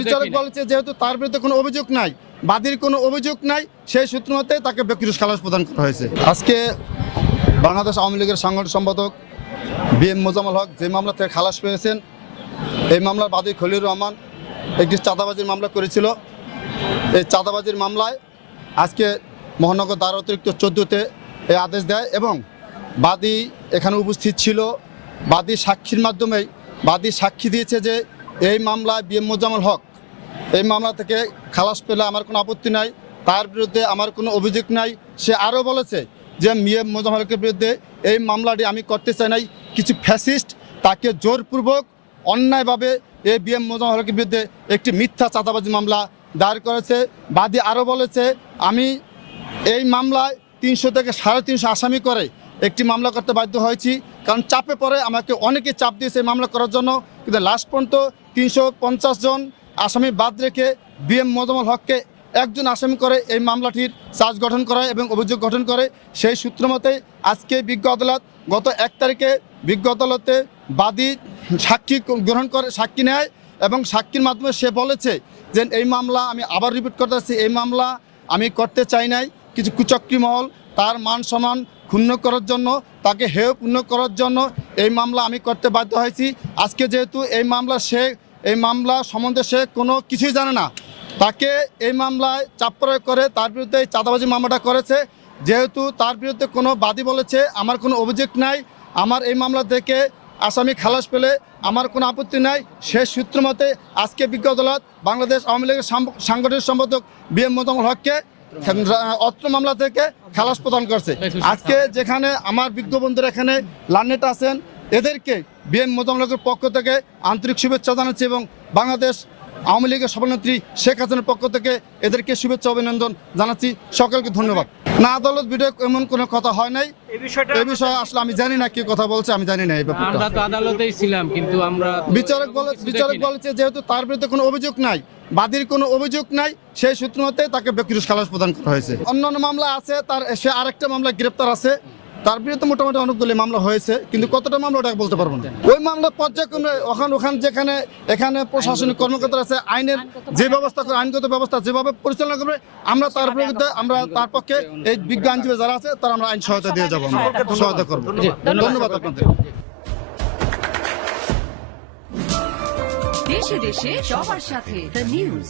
বিচারক বলেছে যেহেতু তার বিরুদ্ধে কোনো অভিযোগ নাই, বাদীর কোনো অভিযোগ নাই, সেই সূত্র মতে তাকে ব্যক্তিগত খালাস প্রদান করা হয়েছে। আজকে বাংলাদেশ আওয়ামী লীগের সাংগঠনিক সম্পাদক BM মোজাম্মেল হক যে মামলা থেকে খালাস পেয়েছেন, এই মামলার বাদী খলিলুর রহমান একটি চাঁদাবাজির মামলা করেছিল। এই চাঁদাবাজির মামলায় আজকে মহানগর দায়রা অতিরিক্ত 14-তে এই আদেশ দেয় এবং বাদী এখানে উপস্থিত ছিল। বাদী সাক্ষীর মাধ্যমেই বাদী সাক্ষী দিয়েছে যে এই মামলায় BM মোজাম্মেল হক এই মামলা থেকে খালাস পেলে আমার কোনো আপত্তি নাই, তার বিরুদ্ধে আমার কোনো অভিযোগ নাই। সে আরও বলেছে যে BM মোজাম্মেল হকের বিরুদ্ধে এই মামলাটি আমি করতে চাই নাই, কিছু ফ্যাসিস্ট তাকে জোরপূর্বক অন্যায়ভাবে এই BM মোজাম্মেল হকের বিরুদ্ধে একটি মিথ্যা চাঁদাবাজি মামলা দায়ের করেছে। বাদী আরও বলেছে আমি এই মামলায় 300 থেকে 350 আসামি করে একটি মামলা করতে বাধ্য হয়েছি, কারণ চাপে পড়ে আমাকে অনেকে চাপ দিয়েছে এই মামলা করার জন্য, কিন্তু লাস্ট পর্যন্ত 350 জন আসামি বাদ রেখে BM মোজাম্মেল হককে একজন আসামি করে এই মামলাটির চার্জ গঠন করে এবং অভিযোগ গঠন করে। সেই সূত্র মতে আজকে বিজ্ঞ আদালত গত 1 তারিখে বিজ্ঞ আদালতে বাদী সাক্ষী গ্রহণ করে সাক্ষী নেয় এবং সাক্ষীর মাধ্যমে সে বলেছে যে এই মামলা আমি আবার রিপিট করতেছি, এই মামলা আমি করতে চাই নাই। কিছু কুচক্রী মহল তার মান সম্মান ক্ষুণ্ণ করার জন্য, তাকে হেয় পূর্ণ করার জন্য এই মামলা আমি করতে বাধ্য হয়েছি। আজকে যেহেতু এই মামলা সম্বন্ধে সে কোনো কিছুই জানে না, তাকে এই মামলায় চাপ প্রয়োগ করে তার বিরুদ্ধে এই চাঁদাবাজি মামলাটা করেছে। যেহেতু তার বিরুদ্ধে কোনো বাদী বলেছে আমার কোনো অভিযোগ নাই, আমার এই মামলা থেকে আসামি খালাস পেলে আমার কোনো আপত্তি নাই, সে সূত্র মতে আজকে বিজ্ঞ আদালত বাংলাদেশ আওয়ামী লীগের সাংগঠনিক সম্পাদক BM মোজাম্মেল হককে অত্র মামলা থেকে খালাস প্রদান করছে। আজকে যেখানে আমার বিজ্ঞ বন্ধুরা এখানে লান্নেট আছেন, এদেরকে BM মোজাম্মেল হকের পক্ষ থেকে আন্তরিক শুভেচ্ছা জানাচ্ছি এবং বাংলাদেশ আওয়ামী লীগের সভানেত্রী শেখ হাসিনার পক্ষ থেকে এদেরকে শুভেচ্ছা অভিনন্দন জানাচ্ছি। সকলকে ধন্যবাদ। না, আদালত ভিডিও এমন কোনো কথা হয় নাই, এই বিষয়ে আসলে আমি জানি না কি কথা বলছে, আমি জানি না এই ব্যাপারটা। আমরা তো আদালতেই ছিলাম, কিন্তু আমরা বিচারক বলেছে যেহেতু তার বিরুদ্ধে কোনো অভিযোগ নাই, বাদীর কোনো অভিযোগ নাই, সেই সূত্র মতে তাকে ব্যক্তিগত খালাস প্রদান করা হয়েছে। অন্যান্য মামলা আছে, তার সে আরেকটা মামলা গ্রেপ্তার আছে, তার বিরুদ্ধে মোটামুটি অনেকগুলি মামলা হয়েছে, কিন্তু কতটা মামলা ওটা বলতে পারবো না। ওই মামলা পর্যায়ক্রমে ওখানে যেখানে এখানে প্রশাসনিক কর্মকর্তা আছে, আইনের যে ব্যবস্থা করে আইনগত ব্যবস্থা যেভাবে পরিচালনা করবে আমরা তার বিরুদ্ধে তার পক্ষে এই বিজ্ঞ আইনজীবী যারা আছে তারা আমরা আইন সহায়তা দিয়ে যাবো, আমরা সহায়তা করবো। ধন্যবাদ আপনাদের। দেশে দেশে সবার সাথে দ্য নিউজ।